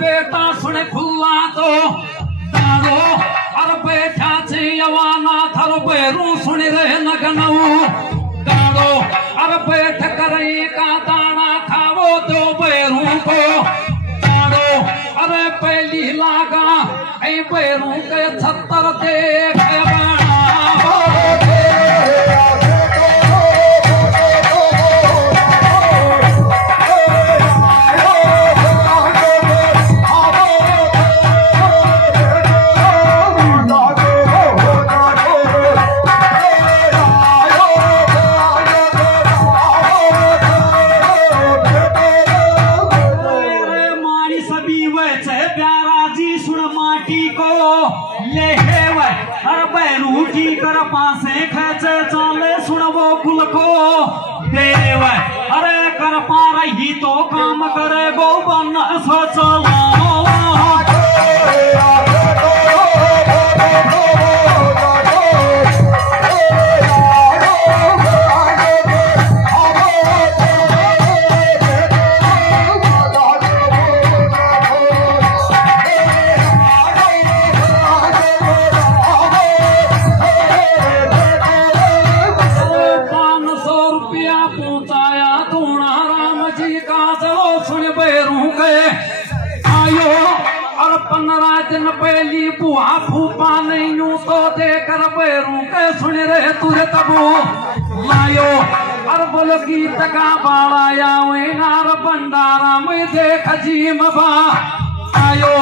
बेटा सुन खुला तो दारो अर बैठा छे यवाना थर बेरू सुन रहे नगनऊ दारो अर बैठ करे का दाना खावो तो बेरू को दारो अरे पहली लागा ऐ बेरू के 76 देख पासे खचे चाले सुनवो कुल को देव अरे कर पा रही तो काम करे गो बन सोचला पहली बुआ फूफा नहीं यूं तो देकर बेरू के सुन रहे तुझे तबू लायो अर बोल गीत का बाड़ाया नार भंडारा में देख जीम बा आयो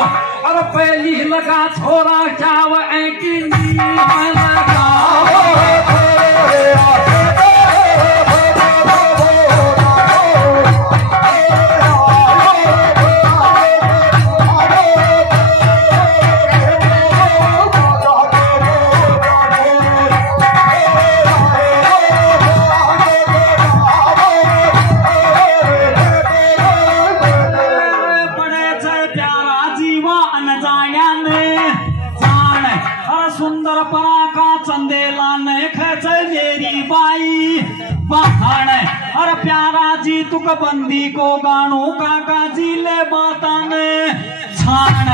अर पहली लगा छोरा चाव की लगा सुंदर परा का चंदेला ने खेचे मेरी बाई बहान अरे प्यारा जी तुक बंदी को गानू काका जी ले बातन छान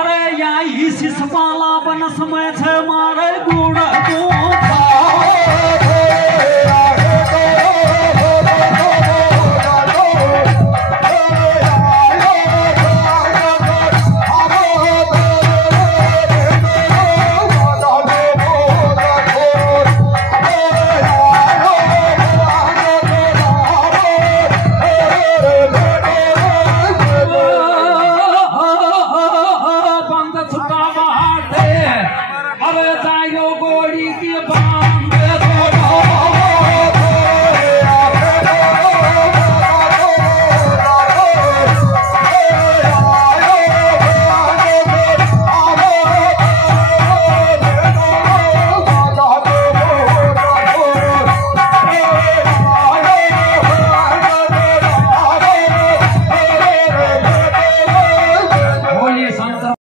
अरे याई शिशपाला बन समय छे मारे गुण अरे जायो गोड़ी की बात